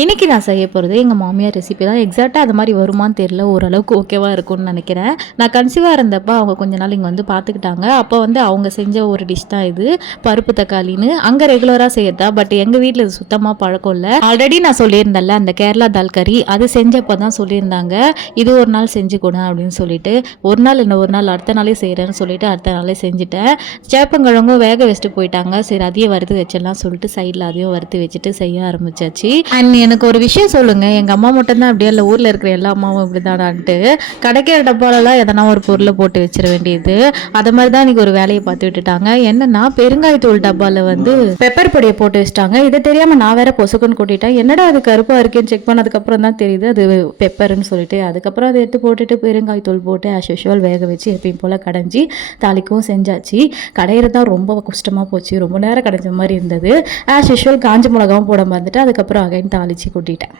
இன்றைக்கி நான் செய்ய போகிறது எங்கள் மாமியார் ரெசிபி தான். எக்ஸாக்டாக அது மாதிரி வருமானு தெரியல, ஓரளவுக்கு ஓகேவாக இருக்கும்னு நினைக்கிறேன். நான் கன்சீவாக இருந்தப்போ அவங்க கொஞ்ச நாள் இங்கே வந்து பார்த்துக்கிட்டாங்க. அப்போ வந்து அவங்க செஞ்ச ஒரு டிஷ் தான் இது, பருப்பு தக்காளின்னு. அங்கே ரெகுலராக செய்யறதா, பட் எங்கள் வீட்டில் இது சுத்தமாக பழக்கம் இல்லை. ஆல்ரெடி நான் சொல்லியிருந்தேன்ல அந்த கேரளா தால் கறி, அது செஞ்சப்போ தான் சொல்லியிருந்தாங்க இது ஒரு நாள் செஞ்சு கொடு அப்படின்னு சொல்லிட்டு. ஒரு நாள் இல்லை, ஒரு நாள் அடுத்த நாளே செய்கிறேன்னு சொல்லிட்டு அடுத்த நாளே செஞ்சுட்டேன். சேப்பங்கிழங்கும் வேக வச்சுட்டு போயிட்டாங்க. சரி அதையும் வறுத்து வச்சிடலாம் சொல்லிட்டு சைடில் அதையும் வறுத்து வச்சுட்டு செய்ய ஆரம்பிச்சாச்சு. அண்ட் எனக்கு ஒரு விஷயம் சொல்லுங்கள், எங்கள் அம்மா மட்டும்தான் அப்படியே இல்லை, ஊரில் இருக்கிற எல்லா அம்மாவும் இப்படி தானான்ட்டு கிடைக்கிற டப்பாலெல்லாம் எதனா ஒரு பொருளை போட்டு வச்சிட வேண்டியது. அது மாதிரி தான் இன்றைக்கி ஒரு வேலையை பார்த்து விட்டுட்டாங்க. என்னன்னா பெருங்காயத்தூள் டப்பாவில் வந்து பெப்பர் பொடியை போட்டு வச்சிட்டாங்க. இதை தெரியாமல் நான் வேற பொசுக்குன்னு கொட்டிட்டேன். என்னடா அது கருப்பாக இருக்கேன்னு செக் பண்ணதுக்கப்புறம் தான் தெரியுது அது பெப்பர்னு சொல்லிட்டு. அதுக்கப்புறம் அதை எடுத்து போட்டுட்டு பெருங்காயத்தூள் போட்டு ஆஸ் யூஷுவல் வேக வச்சு எப்பயும் போல் கடைஞ்சி தாளிக்கவும் செஞ்சாச்சு. கடையிறது தான் ரொம்ப கஷ்டமாக போச்சு, ரொம்ப நேரம் கடைஞ்ச மாதிரி இருந்தது. ஆஸ் யூஷுவல் காஞ்ச மிளகாவும் போட மறந்துட்டு அதுக்கப்புறம் அகைன் தாளித்து கொட்டிட்டேன்.